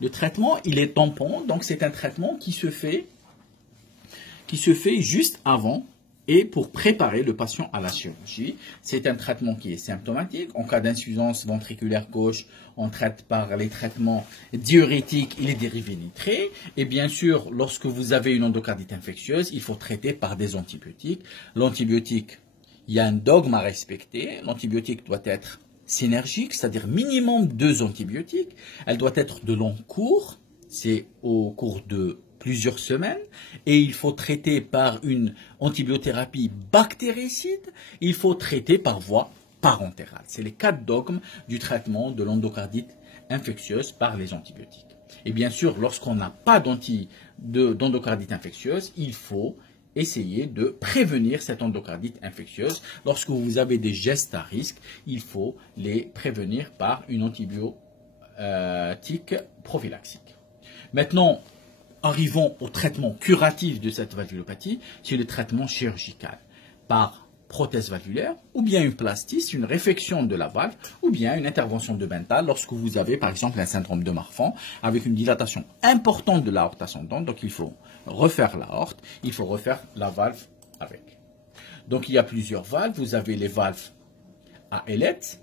Le traitement, il est tampon, donc c'est un traitement qui se fait juste avant et pour préparer le patient à la chirurgie. C'est un traitement qui est symptomatique. En cas d'insuffisance ventriculaire gauche, on traite par les traitements diurétiques et les dérivés nitrés. Et bien sûr, lorsque vous avez une endocardite infectieuse, il faut traiter par des antibiotiques. L'antibiotique, il y a un dogme à respecter. L'antibiotique doit être synergique, c'est-à-dire minimum 2 antibiotiques. Elle doit être de long cours, c'est au cours de plusieurs semaines, et il faut traiter par une antibiothérapie bactéricide, il faut traiter par voie parentérale. C'est les 4 dogmes du traitement de l'endocardite infectieuse par les antibiotiques. Et bien sûr, lorsqu'on n'a pas d'endocardite infectieuse, il faut essayer de prévenir cette endocardite infectieuse. Lorsque vous avez des gestes à risque, il faut les prévenir par une antibiotique prophylaxique. Maintenant, arrivons au traitement curatif de cette valvulopathie, c'est le traitement chirurgical par prothèse valvulaire, ou bien une plastie, une réfection de la valve, ou bien une intervention de Bentall lorsque vous avez par exemple un syndrome de Marfan avec une dilatation importante de l'aorte ascendante. Donc il faut refaire l'aorte, il faut refaire la valve avec. Donc il y a plusieurs valves, vous avez les valves à ailettes,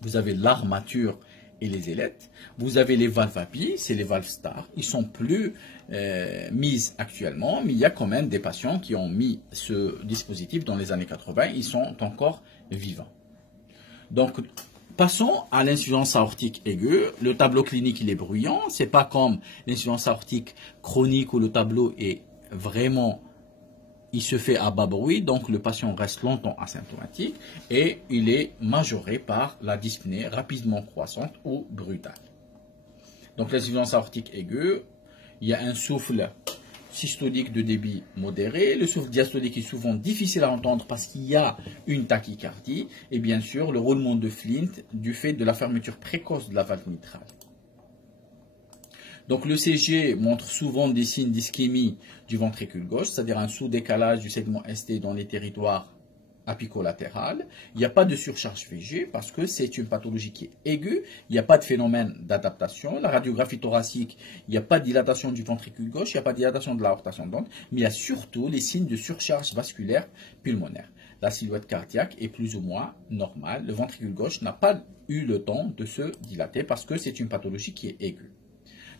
vous avez l'armature et les ailettes. Vous avez les valves à billes, c'est les valves stars. Ils sont plus mises actuellement, mais il y a quand même des patients qui ont mis ce dispositif dans les années 80. Ils sont encore vivants. Donc, passons à l'insuffisance aortique aiguë. Le tableau clinique, il est bruyant. C'est pas comme l'insuffisance aortique chronique où le tableau est vraiment... il se fait à bas bruit, donc le patient reste longtemps asymptomatique et il est majoré par la dyspnée rapidement croissante ou brutale. Donc l'insuffisance aortique aiguë, il y a un souffle systolique de débit modéré. Le souffle diastolique est souvent difficile à entendre parce qu'il y a une tachycardie et bien sûr le roulement de Flint du fait de la fermeture précoce de la valve mitrale. Donc le CG montre souvent des signes d'ischémie du ventricule gauche, c'est-à-dire un sous-décalage du segment ST dans les territoires apicolatérales. Il n'y a pas de surcharge VG parce que c'est une pathologie qui est aiguë, il n'y a pas de phénomène d'adaptation. La radiographie thoracique, il n'y a pas de dilatation du ventricule gauche, il n'y a pas de dilatation de l'aorte ascendante, mais il y a surtout les signes de surcharge vasculaire pulmonaire. La silhouette cardiaque est plus ou moins normale. Le ventricule gauche n'a pas eu le temps de se dilater parce que c'est une pathologie qui est aiguë.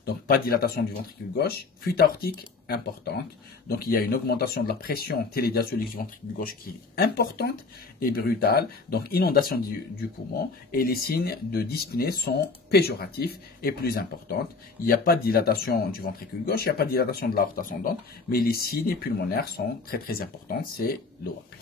Donc, pas de dilatation du ventricule gauche, fuite aortique importante. Donc, il y a une augmentation de la pression télédiastolique du ventricule gauche qui est importante et brutale. Donc, inondation du poumon et les signes de dyspnée sont péjoratifs et plus importants. Il n'y a pas de dilatation du ventricule gauche, il n'y a pas de dilatation de l'aorte ascendante, mais les signes pulmonaires sont très très importants, c'est l'OAP.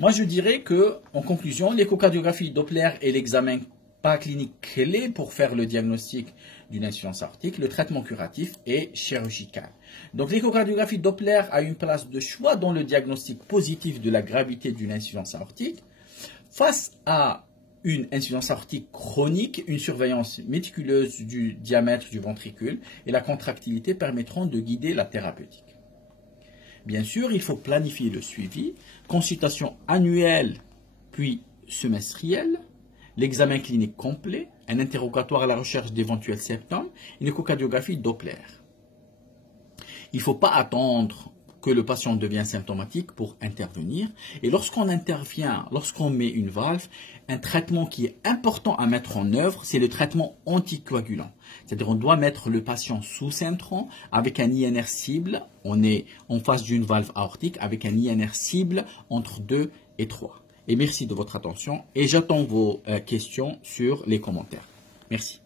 Moi, je dirais que, en conclusion, l'échocardiographie Doppler est l'examen paraclinique clé pour faire le diagnostic d'une insuffisance aortique. Le traitement curatif est chirurgical. Donc l'échocardiographie Doppler a une place de choix dans le diagnostic positif de la gravité d'une insuffisance aortique. Face à une insuffisance aortique chronique, une surveillance méticuleuse du diamètre du ventricule et la contractilité permettront de guider la thérapeutique. Bien sûr, il faut planifier le suivi, consultation annuelle puis semestrielle, l'examen clinique complet, un interrogatoire à la recherche d'éventuels symptômes, une échocardiographie Doppler. Il ne faut pas attendre que le patient devienne symptomatique pour intervenir. Et lorsqu'on intervient, lorsqu'on met une valve, un traitement qui est important à mettre en œuvre, c'est le traitement anticoagulant. C'est-à-dire on doit mettre le patient sous Syntron avec un INR cible. On est en face d'une valve aortique avec un INR cible entre 2 et 3. Et merci de votre attention et j'attends vos questions sur les commentaires. Merci.